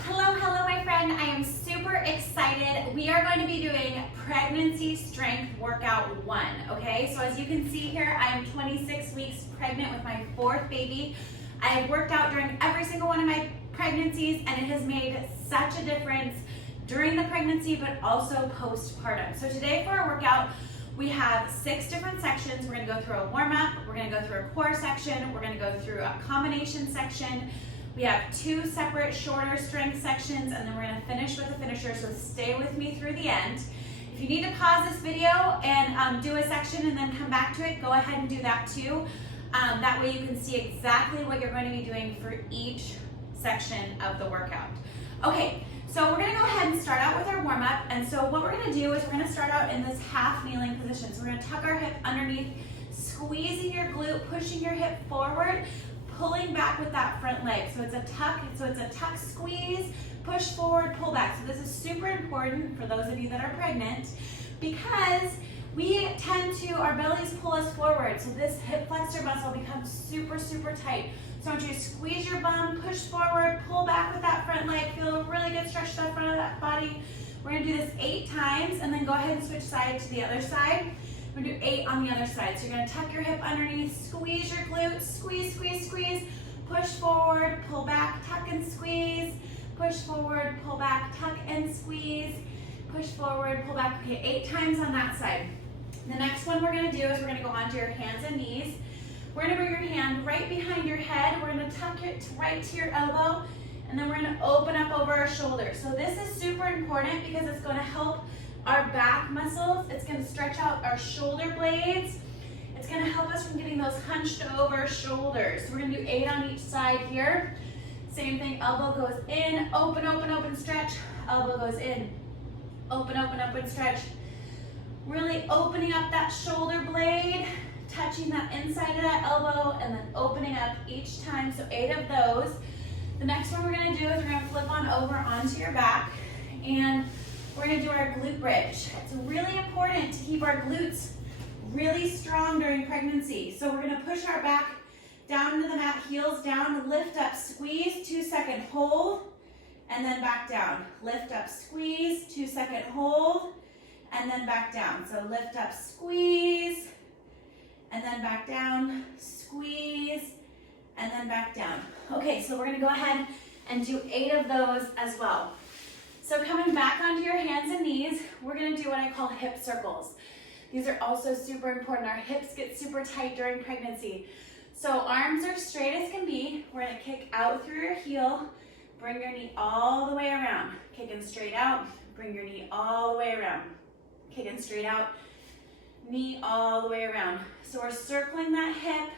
Hello, hello, my friend. I am super excited. We are going to be doing pregnancy strength workout 1, okay? So as you can see here, I am 26 weeks pregnant with my 4th baby. I have worked out during every single one of my pregnancies, and it has made such a difference during the pregnancy, but also postpartum. So today for our workout, we have 6 different sections. We're gonna go through a warm-up, we're gonna go through a core section, we're gonna go through a combination section. We have 2 separate shorter strength sections, and then we're gonna finish with a finisher, so stay with me through the end. If you need to pause this video and do a section and then come back to it, go ahead and do that too. That way you can see exactly what you're going to be doing for each section of the workout. Okay, so we're gonna go ahead and start out with our warm-up, and so what we're gonna do is we're gonna start out in this half kneeling position. So we're gonna tuck our hip underneath, squeezing your glute, pushing your hip forward, pulling back with that front leg. So it's a tuck squeeze, push forward, pull back. So this is super important for those of you that are pregnant because we tend to, our bellies pull us forward. So this hip flexor muscle becomes super, super tight. So I want you to squeeze your bum, push forward, pull back with that front leg, feel a really good stretch to the front of that body. We're gonna do this 8 times and then go ahead and switch side to the other side. We're gonna do 8 on the other side. So you're gonna tuck your hip underneath, squeeze your glutes, squeeze, squeeze, squeeze, push forward, pull back, tuck and squeeze, push forward, pull back, tuck and squeeze, push forward, pull back. Okay, 8 times on that side. The next one we're gonna do is we're gonna go onto your hands and knees. We're gonna bring your hand right behind your head. We're gonna tuck it right to your elbow, and then we're gonna open up over our shoulders. So this is super important because it's gonna help our back muscles. It's gonna stretch out our shoulder blades. It's gonna help us from getting those hunched over shoulders. So we're gonna do 8 on each side here. Same thing, elbow goes in, open, open, open, stretch. Elbow goes in, open, open, open, stretch. Really opening up that shoulder blade, touching that inside of that elbow, and then opening up each time, so 8 of those. The next one we're gonna do is we're gonna flip on over onto your back, and we're gonna do our glute bridge. It's really important to keep our glutes really strong during pregnancy. So we're gonna push our back down into the mat, heels down, lift up, squeeze, 2-second hold, and then back down. Lift up, squeeze, 2-second hold, and then back down. So lift up, squeeze, and then back down, squeeze, and then back down. Okay, so we're gonna go ahead and do 8 of those as well. So coming back onto your hands and knees, we're gonna do what I call hip circles. These are also super important. Our hips get super tight during pregnancy. So arms are straight as can be. We're gonna kick out through your heel, bring your knee all the way around. Kicking straight out, bring your knee all the way around. Kicking straight out, knee all the way around. So we're circling that hip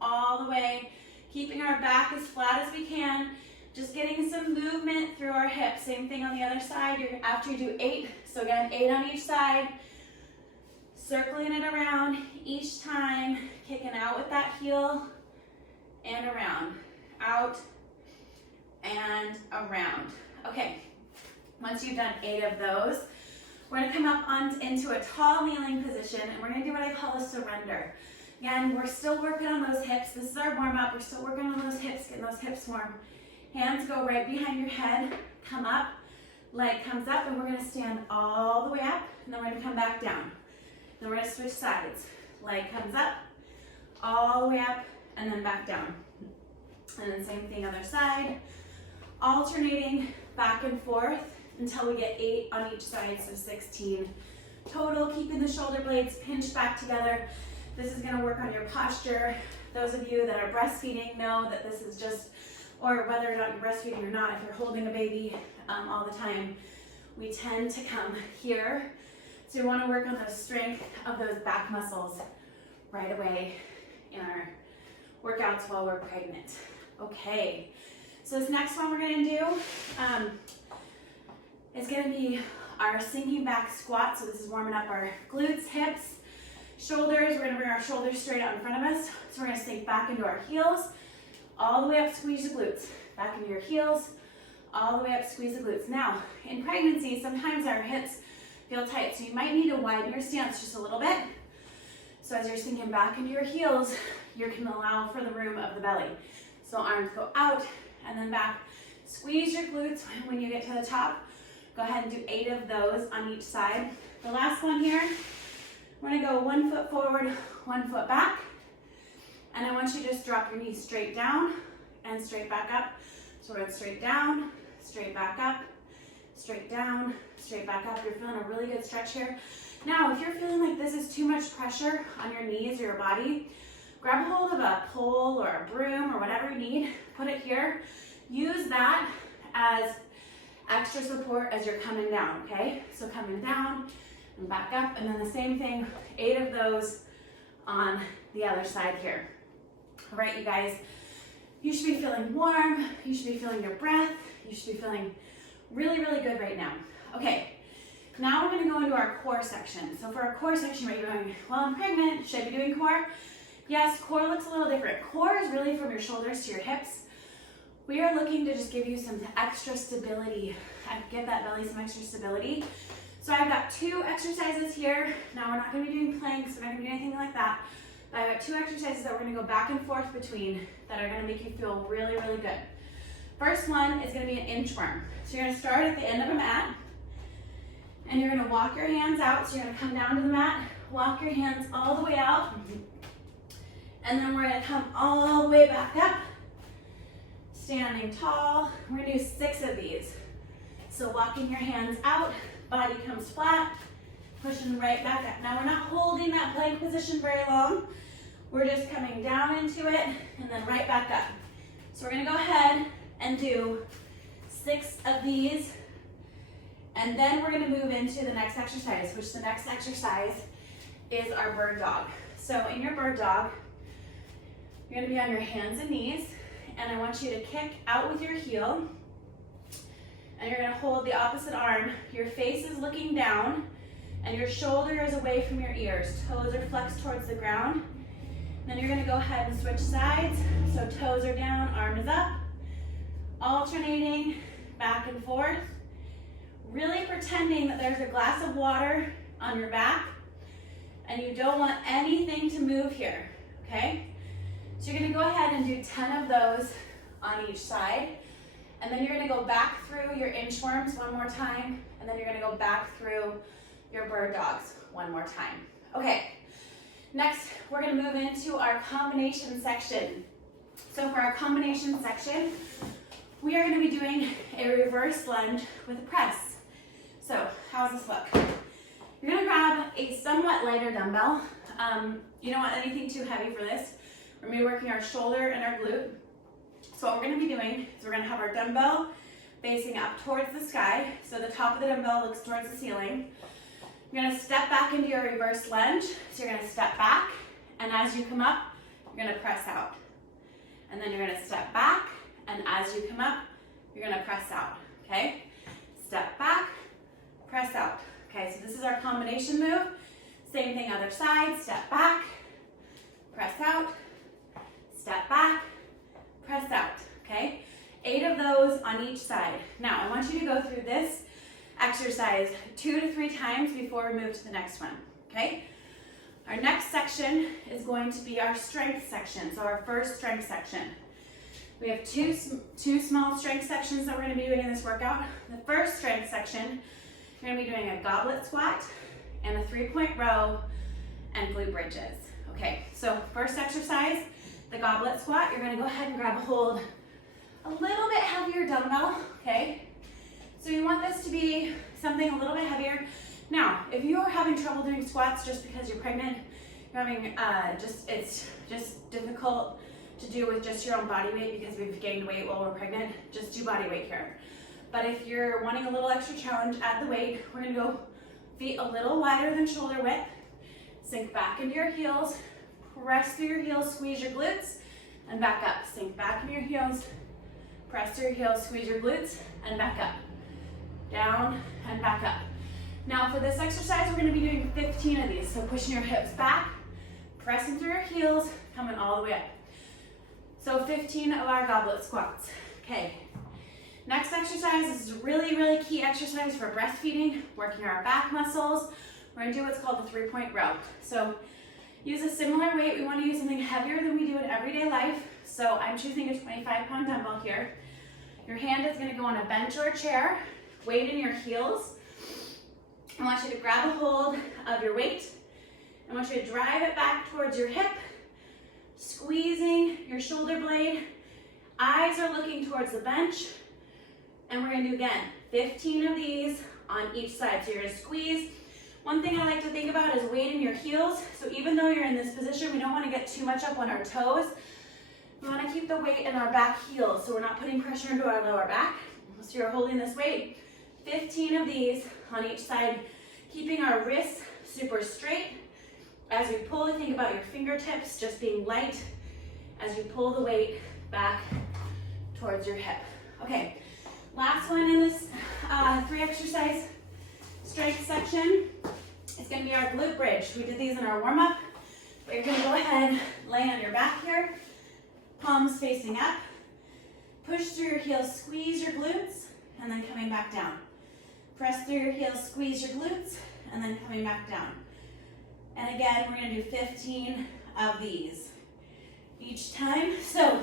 all the way, keeping our back as flat as we can, just getting some movement through our hips. Same thing on the other side. After you do 8, so again, 8 on each side, circling it around each time, kicking out with that heel and around, out and around. Okay, once you've done 8 of those, we're gonna come up into a tall kneeling position, and we're gonna do what I call a surrender. Again, we're still working on those hips. This is our warm up. We're still working on those hips, getting those hips warm. Hands go right behind your head, come up, leg comes up, and we're gonna stand all the way up, and then we're gonna come back down. Then we're gonna switch sides. Leg comes up, all the way up, and then back down. And then same thing other side, alternating back and forth until we get 8 on each side, so 16 total, keeping the shoulder blades pinched back together. This is gonna work on your posture. Those of you that are breastfeeding know that this is just, or whether or not you're breastfeeding or not, if you're holding a baby all the time, we tend to come here. So we wanna work on the strength of those back muscles right away in our workouts while we're pregnant. Okay, so this next one we're gonna do is gonna be our sinking back squat. So this is warming up our glutes, hips, shoulders. We're gonna bring our shoulders straight out in front of us. So we're gonna sink back into our heels, all the way up, squeeze the glutes. Back into your heels, all the way up, squeeze the glutes. Now, in pregnancy, sometimes our hips feel tight, so you might need to widen your stance just a little bit. So as you're sinking back into your heels, you can allow for the room of the belly. So arms go out and then back, Squeeze your glutes when you get to the top. Go ahead and do 8 of those on each side. The last one here, we're gonna go 1 foot forward, 1 foot back. And I want you to just drop your knees straight down and straight back up. So we're going straight down, straight back up, straight down, straight back up. You're feeling a really good stretch here. Now, if you're feeling like this is too much pressure on your knees or your body, grab a hold of a pole or a broom or whatever you need, put it here. Use that as extra support as you're coming down, okay? So coming down and back up, and then the same thing, 8 of those on the other side here. All right, you guys, you should be feeling warm, you should be feeling your breath, you should be feeling really, really good right now. Okay, now we're gonna go into our core section. So for our core section, what you're going, well, I'm pregnant, should I be doing core? Yes, core looks a little different. Core is really from your shoulders to your hips. We are looking to just give you some extra stability, give that belly some extra stability. So I've got 2 exercises here. Now we're not gonna be doing planks, we're not gonna be doing anything like that. But I've got 2 exercises that we're gonna go back and forth between that are gonna make you feel really, really good. First one is gonna be an inchworm. So you're gonna start at the end of a mat, and you're gonna walk your hands out. So you're gonna come down to the mat, walk your hands all the way out, and then we're gonna come all the way back up, standing tall. We're gonna do 6 of these. So walking your hands out, body comes flat, pushing right back up. Now we're not holding that plank position very long. We're just coming down into it and then right back up. So we're gonna go ahead and do 6 of these, and then we're gonna move into the next exercise, which the next exercise is our bird dog. So in your bird dog, you're gonna be on your hands and knees, and I want you to kick out with your heel, and you're gonna hold the opposite arm. Your face is looking down, and your shoulder is away from your ears. Toes are flexed towards the ground. Then you're gonna go ahead and switch sides. So toes are down, arm is up. Alternating back and forth. Really pretending that there's a glass of water on your back, and you don't want anything to move here, okay? So you're gonna go ahead and do 10 of those on each side. And then you're gonna go back through your inchworms one more time, and then you're gonna go back through your bird dogs one more time. Okay, next we're gonna move into our combination section. So for our combination section, we are gonna be doing a reverse lunge with a press. So how does this look? You're gonna grab a somewhat lighter dumbbell. You don't want anything too heavy for this. We're gonna be working our shoulder and our glute. So what we're gonna be doing is we're gonna have our dumbbell facing up towards the sky. So the top of the dumbbell looks towards the ceiling. You're gonna step back into your reverse lunge. So you're gonna step back, and as you come up, you're gonna press out. And then you're gonna step back, and as you come up, you're gonna press out, okay? Step back, press out. Okay, so this is our combination move. Same thing other side, step back, press out, step back, press out, okay? 8 of those on each side. Now, I want you to go through this exercise 2 to 3 times before we move to the next one, okay? Our next section is going to be our strength section, so our first strength section. We have two small strength sections that we're gonna be doing in this workout. The first strength section, you're gonna be doing a goblet squat and a 3-point row and glute bridges. Okay, so first exercise, the goblet squat. You're gonna go ahead and grab a hold a little bit heavier dumbbell, okay? So you want this to be something a little bit heavier. Now, if you are having trouble doing squats just because you're pregnant, you're having it's just difficult to do with just your own body weight because we've gained weight while we're pregnant, just do body weight here. But if you're wanting a little extra challenge, add the weight. We're gonna go feet a little wider than shoulder width. Sink back into your heels, press through your heels, squeeze your glutes, and back up. Sink back into your heels, press through your heels, squeeze your glutes, and back up. Down and back up. Now for this exercise, we're gonna be doing 15 of these. So pushing your hips back, pressing through your heels, coming all the way up. So 15 of our goblet squats. Okay. Next exercise, this is a really, really key exercise for breastfeeding, working our back muscles. We're gonna do what's called a 3-point row. So use a similar weight. We wanna use something heavier than we do in everyday life. So I'm choosing a 25-pound dumbbell here. Your hand is gonna go on a bench or a chair, weight in your heels. I want you to grab a hold of your weight. I want you to drive it back towards your hip, squeezing your shoulder blade. Eyes are looking towards the bench. And we're gonna do again, 15 of these on each side. So you're gonna squeeze. One thing I like to think about is weight in your heels. So even though you're in this position, we don't wanna get too much up on our toes. We wanna keep the weight in our back heels so we're not putting pressure into our lower back. So you're holding this weight. 15 of these on each side, keeping our wrists super straight. As you pull, think about your fingertips just being light as you pull the weight back towards your hip. Okay, last one in this 3 exercise strength section is gonna be our glute bridge. We did these in our warm-up, but you're gonna go ahead, lay on your back here, palms facing up, push through your heels, squeeze your glutes, and then coming back down. Press through your heels, squeeze your glutes, and then coming back down. And again, we're gonna do 15 of these each time. So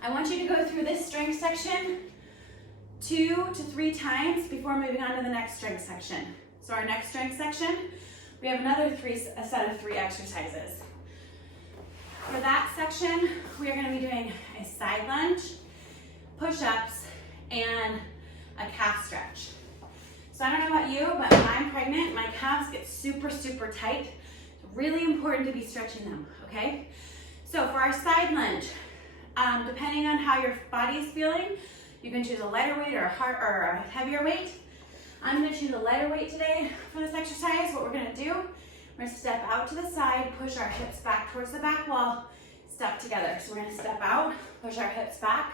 I want you to go through this strength section 2 to 3 times before moving on to the next strength section. So our next strength section, we have a set of 3 exercises. For that section, we are gonna be doing a side lunge, push-ups, and a calf stretch. So I don't know about you, but when I'm pregnant, my calves get super, super tight. It's really important to be stretching them, okay? So for our side lunge, depending on how your body is feeling, you can choose a lighter weight or a heavier weight. I'm gonna choose a lighter weight today for this exercise. What we're gonna do, we're gonna step out to the side, push our hips back towards the back wall, step together. So we're gonna step out, push our hips back,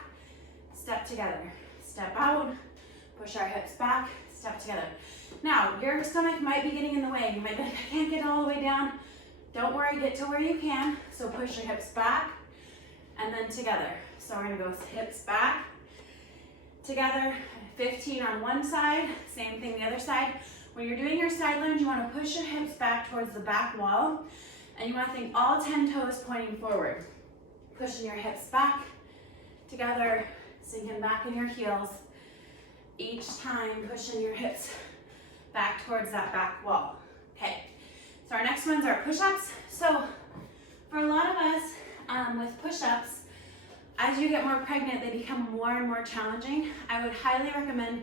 step together. Step out, push our hips back, step together. Now, your stomach might be getting in the way. You might be like, I can't get all the way down. Don't worry, get to where you can. So push your hips back and then together. So we're gonna go hips back, together, 15 on one side, same thing the other side. When you're doing your side lunge, you wanna push your hips back towards the back wall, and you wanna think all 10 toes pointing forward. Pushing your hips back, together, sinking back in your heels. Each time, pushing your hips back towards that back wall. Okay, so our next ones are push-ups. So for a lot of us with push-ups, as you get more pregnant, they become more and more challenging. I would highly recommend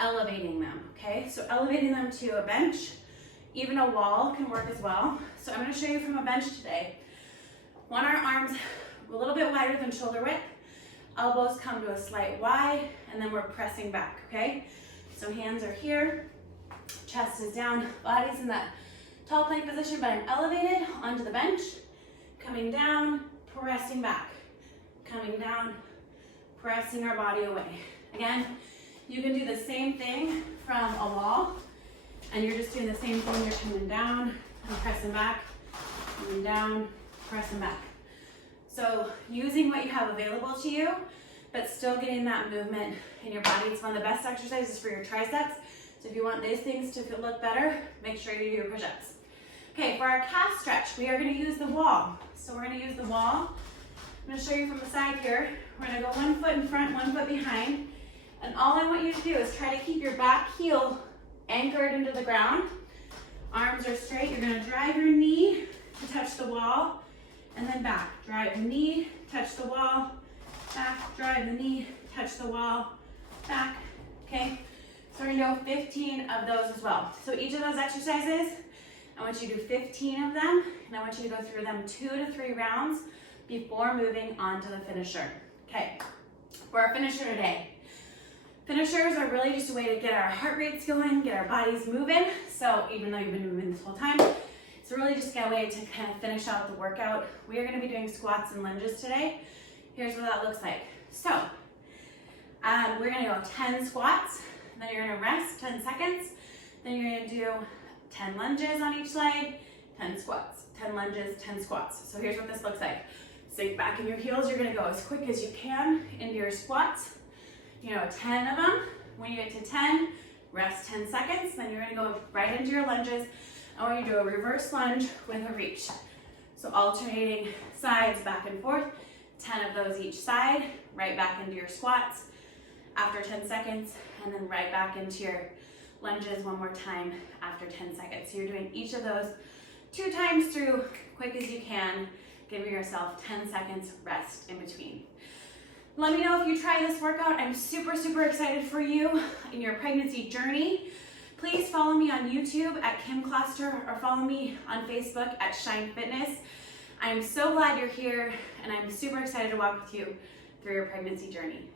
elevating them, okay? So elevating them to a bench, even a wall can work as well. So I'm gonna show you from a bench today. Want our arms a little bit wider than shoulder width. Elbows come to a slight Y, and then we're pressing back, okay? So hands are here, chest is down, body's in that tall plank position, but I'm elevated onto the bench, coming down, pressing back, coming down, pressing our body away. Again, you can do the same thing from a wall, and you're just doing the same thing. You're coming down and pressing back, coming down, pressing back. So using what you have available to you, but still getting that movement in your body. It's one of the best exercises for your triceps. So if you want these things to look better, make sure you do your push-ups. Okay, for our calf stretch, we are gonna use the wall. So we're gonna use the wall. I'm gonna show you from the side here. We're gonna go 1 foot in front, 1 foot behind. And all I want you to do is try to keep your back heel anchored into the ground. Arms are straight. You're gonna drive your knee to touch the wall, and then back. Drive the knee, touch the wall, back, drive the knee, touch the wall, back, okay? So we're gonna go 15 of those as well. So each of those exercises, I want you to do 15 of them, and I want you to go through them 2 to 3 rounds before moving on to the finisher. Okay, for our finisher today. Finishers are really just a way to get our heart rates going, get our bodies moving. So even though you've been moving this whole time, it's really just a way to kind of finish out the workout. We are gonna be doing squats and lunges today. Here's what that looks like. So we're gonna go 10 squats, then you're gonna rest 10 seconds, then you're gonna do 10 lunges on each leg, 10 squats, 10 lunges, 10 squats. So here's what this looks like. Sink back in your heels. You're gonna go as quick as you can into your squats. 10 of them. When you get to 10, rest 10 seconds. Then you're gonna go right into your lunges. I want you to do a reverse lunge with a reach. So alternating sides back and forth, 10 of those each side, right back into your squats, after 10 seconds, and then right back into your lunges one more time after 10 seconds. So you're doing each of those 2 times through, quick as you can, giving yourself 10 seconds rest in between. Let me know if you try this workout. I'm super, super excited for you in your pregnancy journey. Please follow me on YouTube at Kim Cluster or follow me on Facebook at Shine Fitness. I'm so glad you're here and I'm super excited to walk with you through your pregnancy journey.